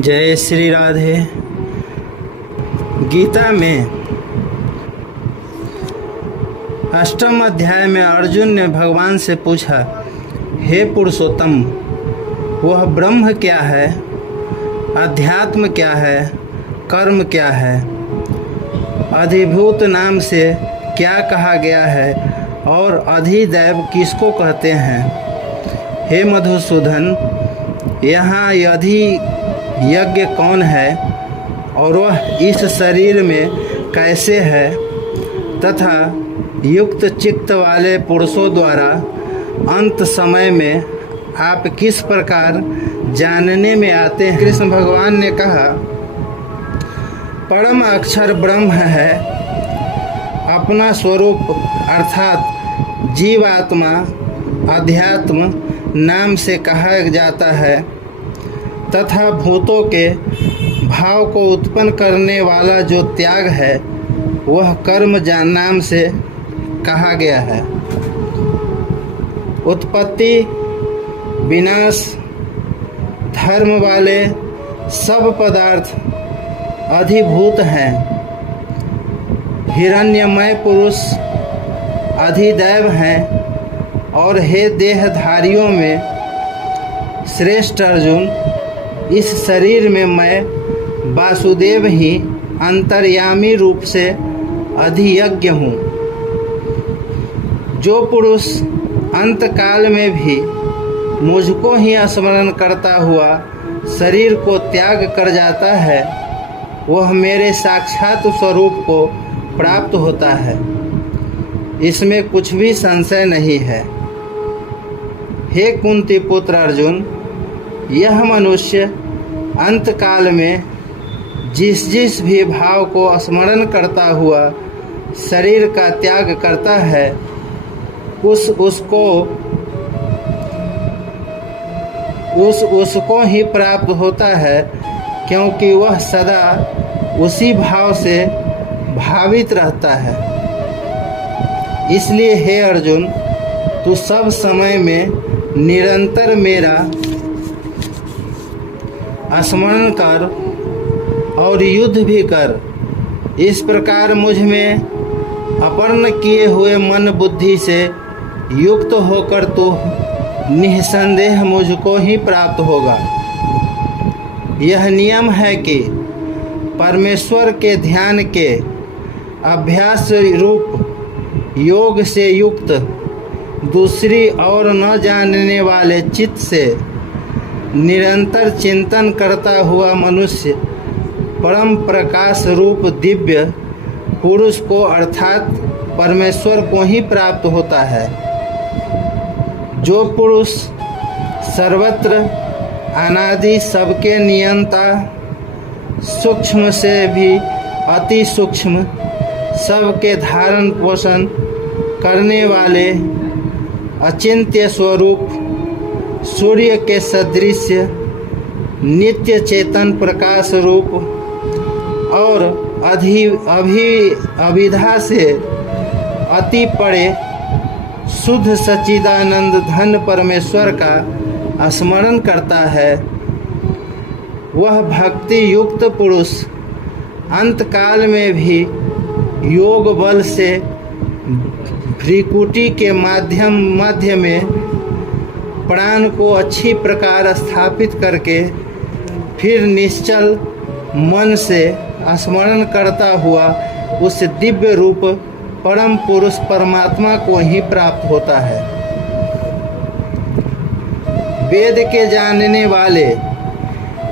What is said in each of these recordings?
जय श्री राधे। गीता में 8वें अध्याय में अर्जुन ने भगवान से पूछा, हे पुरुषोत्तम, वह ब्रह्म क्या है, अध्यात्म क्या है, कर्म क्या है, अधिभूत नाम से क्या कहा गया है और अधिदैव किसको कहते हैं। हे मधुसूदन, यहाँ यज्ञ कौन है और वह इस शरीर में कैसे है तथा युक्त चित्त वाले पुरुषों द्वारा अंत समय में आप किस प्रकार जानने में आते हैं। कृष्ण भगवान ने कहा, परम अक्षर ब्रह्म है, अपना स्वरूप अर्थात जीवात्मा अध्यात्म नाम से कहा जाता है तथा भूतों के भाव को उत्पन्न करने वाला जो त्याग है वह कर्म नाम से कहा गया है। उत्पत्ति विनाश धर्म वाले सब पदार्थ अधिभूत हैं। हिरण्यमय पुरुष अधिदैव हैं और हे देहधारियों में श्रेष्ठ अर्जुन, इस शरीर में मैं वासुदेव ही अंतर्यामी रूप से अधियज्ञ हूँ। जो पुरुष अंतकाल में भी मुझको ही स्मरण करता हुआ शरीर को त्याग कर जाता है वह मेरे साक्षात स्वरूप को प्राप्त होता है, इसमें कुछ भी संशय नहीं है। हे कुंती पुत्र अर्जुन, यह मनुष्य अंतकाल में जिस भी भाव को स्मरण करता हुआ शरीर का त्याग करता है उसको ही प्राप्त होता है, क्योंकि वह सदा उसी भाव से भावित रहता है। इसलिए हे अर्जुन, तू सब समय में निरंतर मेरा स्मरण कर और युद्ध भी कर। इस प्रकार मुझ में अपर्ण किए हुए मन बुद्धि से युक्त होकर तो निःसंदेह मुझको ही प्राप्त होगा। यह नियम है कि परमेश्वर के ध्यान के अभ्यास रूप योग से युक्त दूसरी और न जानने वाले चित्त से निरंतर चिंतन करता हुआ मनुष्य परम प्रकाश रूप दिव्य पुरुष को अर्थात परमेश्वर को ही प्राप्त होता है। जो पुरुष सर्वत्र अनादि सबके नियंता, सूक्ष्म से भी अति सूक्ष्म सबके धारण पोषण करने वाले अचिंत्य स्वरूप सूर्य के सदृश नित्य चेतन प्रकाश रूप और अभिधा से अति परे शुद्ध सच्चिदानंद धन परमेश्वर का स्मरण करता है, वह भक्ति युक्त पुरुष अंतकाल में भी योग बल से भ्रिकुटी के मध्य में प्राण को अच्छी प्रकार स्थापित करके फिर निश्चल मन से स्मरण करता हुआ उस दिव्य रूप परम पुरुष परमात्मा को ही प्राप्त होता है। वेद के जानने वाले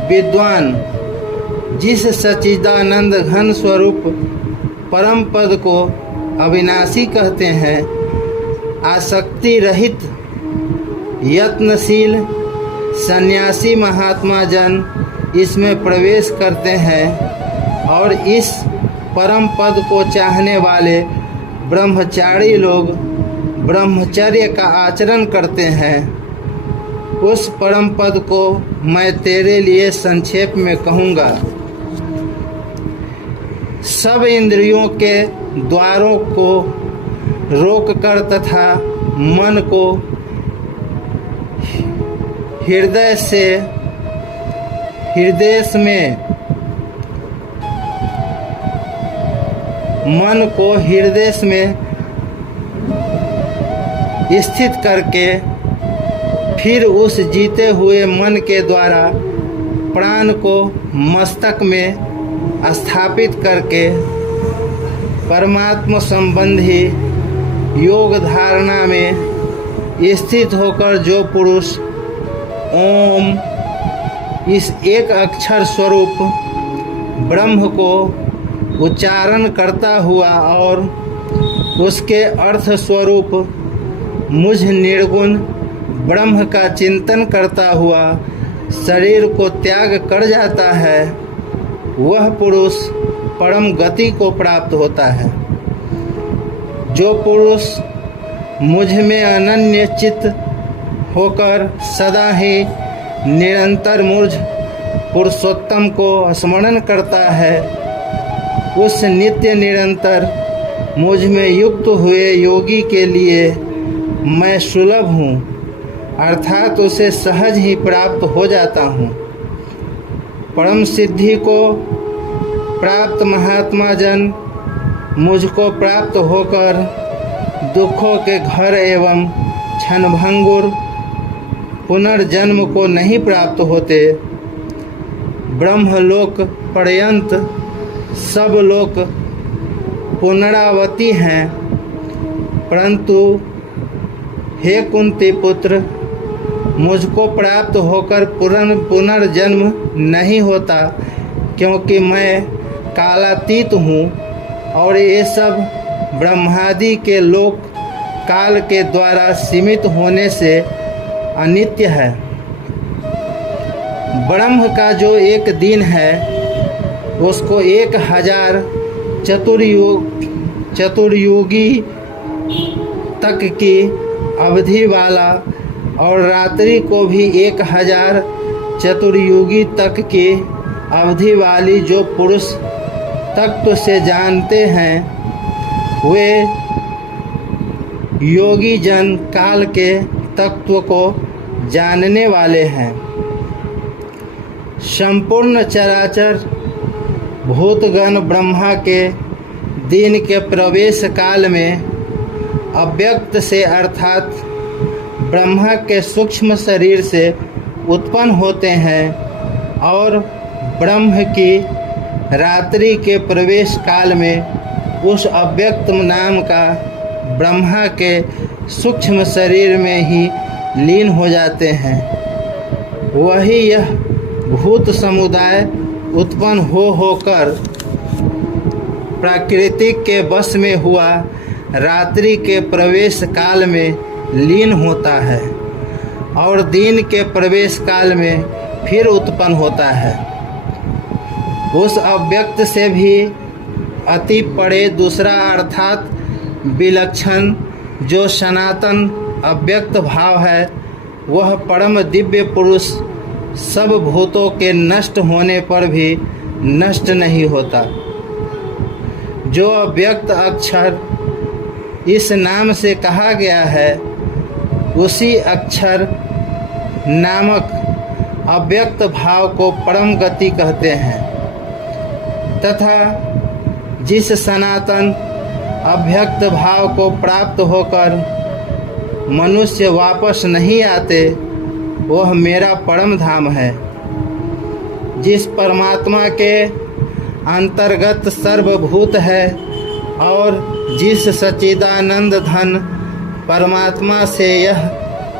विद्वान जिस सच्चिदानंद घन स्वरूप परम पद को अविनाशी कहते हैं, आसक्ति रहित यत्नशील सन्यासी महात्मा जन इसमें प्रवेश करते हैं और इस परम पद को चाहने वाले ब्रह्मचारी लोग ब्रह्मचर्य का आचरण करते हैं। उस परम पद को मैं तेरे लिए संक्षेप में कहूँगा। सब इंद्रियों के द्वारों को रोककर तथा मन को हृदय में मन को हृदय में स्थित करके फिर उस जीते हुए मन के द्वारा प्राण को मस्तक में स्थापित करके परमात्मा संबंधी योग धारणा में स्थित होकर जो पुरुष ओम इस एक अक्षर स्वरूप ब्रह्म को उच्चारण करता हुआ और उसके अर्थ स्वरूप मुझ निर्गुण ब्रह्म का चिंतन करता हुआ शरीर को त्याग कर जाता है, वह पुरुष परम गति को प्राप्त होता है। जो पुरुष मुझ में अनन्य चित्त होकर सदा ही निरंतर मुझ पुरुषोत्तम को स्मरण करता है, उस नित्य निरंतर मुझ में युक्त हुए योगी के लिए मैं सुलभ हूँ, अर्थात उसे सहज ही प्राप्त हो जाता हूँ। परम सिद्धि को प्राप्त महात्मा जन मुझको प्राप्त होकर दुखों के घर एवं क्षणभंगुर पुनर्जन्म को नहीं प्राप्त होते। ब्रह्मलोक पर्यंत सब लोग पुनरावती हैं, परंतु हे कुंती पुत्र, मुझको प्राप्त होकर पुनर्जन्म नहीं होता, क्योंकि मैं कालातीत हूँ और ये सब ब्रह्मादि के लोक काल के द्वारा सीमित होने से अनित्य है। ब्रह्म का जो एक दिन है उसको 1000 चतुर्युगी तक की अवधि वाला और रात्रि को भी 1000 चतुर्युगी तक की अवधि वाली जो पुरुष तत्व से जानते हैं, वे योगी जन काल के तत्व को जानने वाले हैं। संपूर्ण चराचर भूतगण ब्रह्मा के दिन के प्रवेश काल में अव्यक्त से अर्थात ब्रह्मा के सूक्ष्म शरीर से उत्पन्न होते हैं और ब्रह्म की रात्रि के प्रवेश काल में उस अव्यक्त नाम का ब्रह्मा के सूक्ष्म शरीर में ही लीन हो जाते हैं। वही यह भूत समुदाय उत्पन्न होकर प्राकृतिक के वश में हुआ रात्रि के प्रवेश काल में लीन होता है और दिन के प्रवेश काल में फिर उत्पन्न होता है। उस अव्यक्त से भी अति परे दूसरा अर्थात विलक्षण जो सनातन अव्यक्त भाव है, वह परम दिव्य पुरुष सब भूतों के नष्ट होने पर भी नष्ट नहीं होता। जो अव्यक्त अक्षर इस नाम से कहा गया है, उसी अक्षर नामक अव्यक्त भाव को परम गति कहते हैं तथा जिस सनातन अव्यक्त भाव को प्राप्त होकर मनुष्य वापस नहीं आते, वह मेरा परम धाम है। जिस परमात्मा के अंतर्गत सर्वभूत है और जिस सच्चिदानंद धन परमात्मा से यह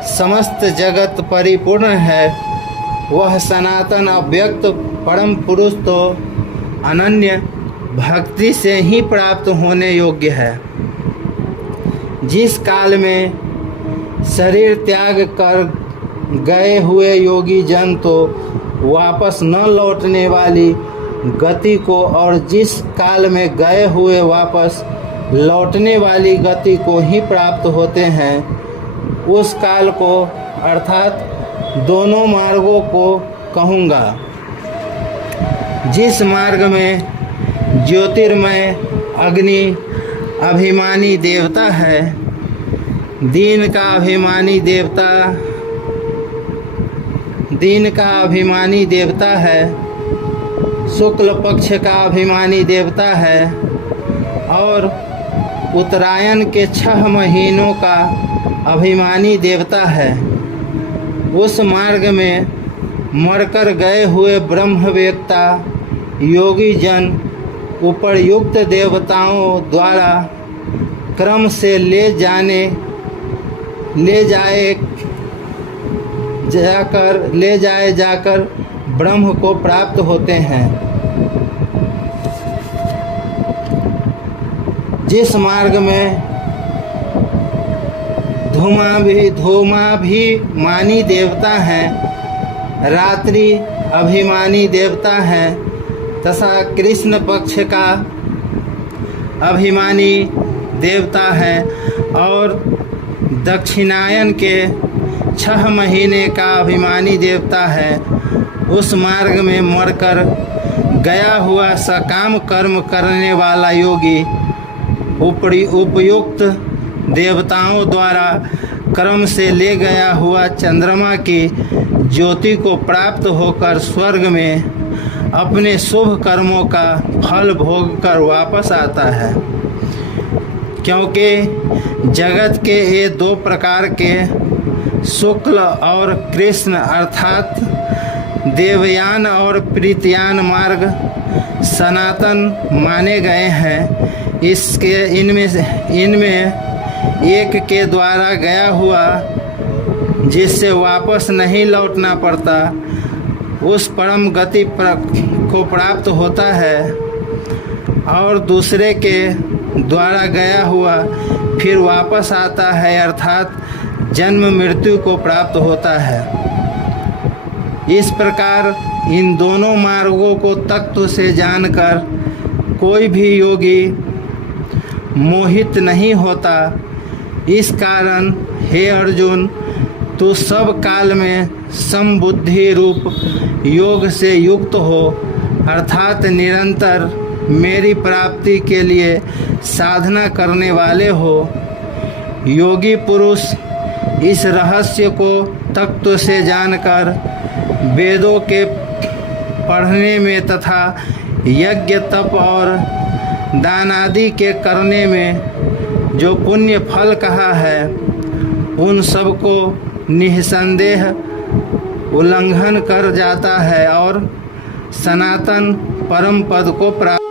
समस्त जगत परिपूर्ण है, वह सनातन अव्यक्त परम पुरुष तो अनन्य भक्ति से ही प्राप्त होने योग्य है। जिस काल में शरीर त्याग कर गए हुए योगी जन तो वापस न लौटने वाली गति को और जिस काल में गए हुए वापस लौटने वाली गति को ही प्राप्त होते हैं, उस काल को अर्थात दोनों मार्गों को कहूँगा। जिस मार्ग में ज्योतिर्मय अग्नि अभिमानी देवता है, दिन का अभिमानी देवता दिन का अभिमानी देवता है, शुक्ल पक्ष का अभिमानी देवता है और उत्तरायण के 6 महीनों का अभिमानी देवता है। उस मार्ग में मरकर गए हुए ब्रह्मवेत्ता योगी जन उपर्युक्त देवताओं द्वारा क्रम से ले जाए जाकर ब्रह्म को प्राप्त होते हैं। जिस मार्ग में धूमाभिमानी देवता हैं, रात्रि अभिमानी देवता हैं तथा कृष्ण पक्ष का अभिमानी देवता है और दक्षिणायन के 6 महीने का अभिमानी देवता है, उस मार्ग में मरकर गया हुआ सकाम कर्म करने वाला योगी उपयुक्त देवताओं द्वारा क्रम से ले गया हुआ चंद्रमा की ज्योति को प्राप्त होकर स्वर्ग में अपने शुभ कर्मों का फल भोग कर वापस आता है। क्योंकि जगत के ये 2 प्रकार के शुक्ल और कृष्ण अर्थात देवयान और प्रीतियान मार्ग सनातन माने गए हैं। इनमें एक के द्वारा गया हुआ जिससे वापस नहीं लौटना पड़ता उस परम गति को प्राप्त होता है और दूसरे के द्वारा गया हुआ फिर वापस आता है अर्थात जन्म मृत्यु को प्राप्त होता है। इस प्रकार इन दोनों मार्गों को तत्व से जानकर कोई भी योगी मोहित नहीं होता। इस कारण हे अर्जुन, तू सब काल में समबुद्धि रूप योग से युक्त हो अर्थात निरंतर मेरी प्राप्ति के लिए साधना करने वाले हो। योगी पुरुष इस रहस्य को तत्व से जानकर वेदों के पढ़ने में तथा यज्ञ तप और दान आदि के करने में जो पुण्य फल कहा है उन सब को निःसंदेह उल्लंघन कर जाता है और सनातन परम पद को प्राप्त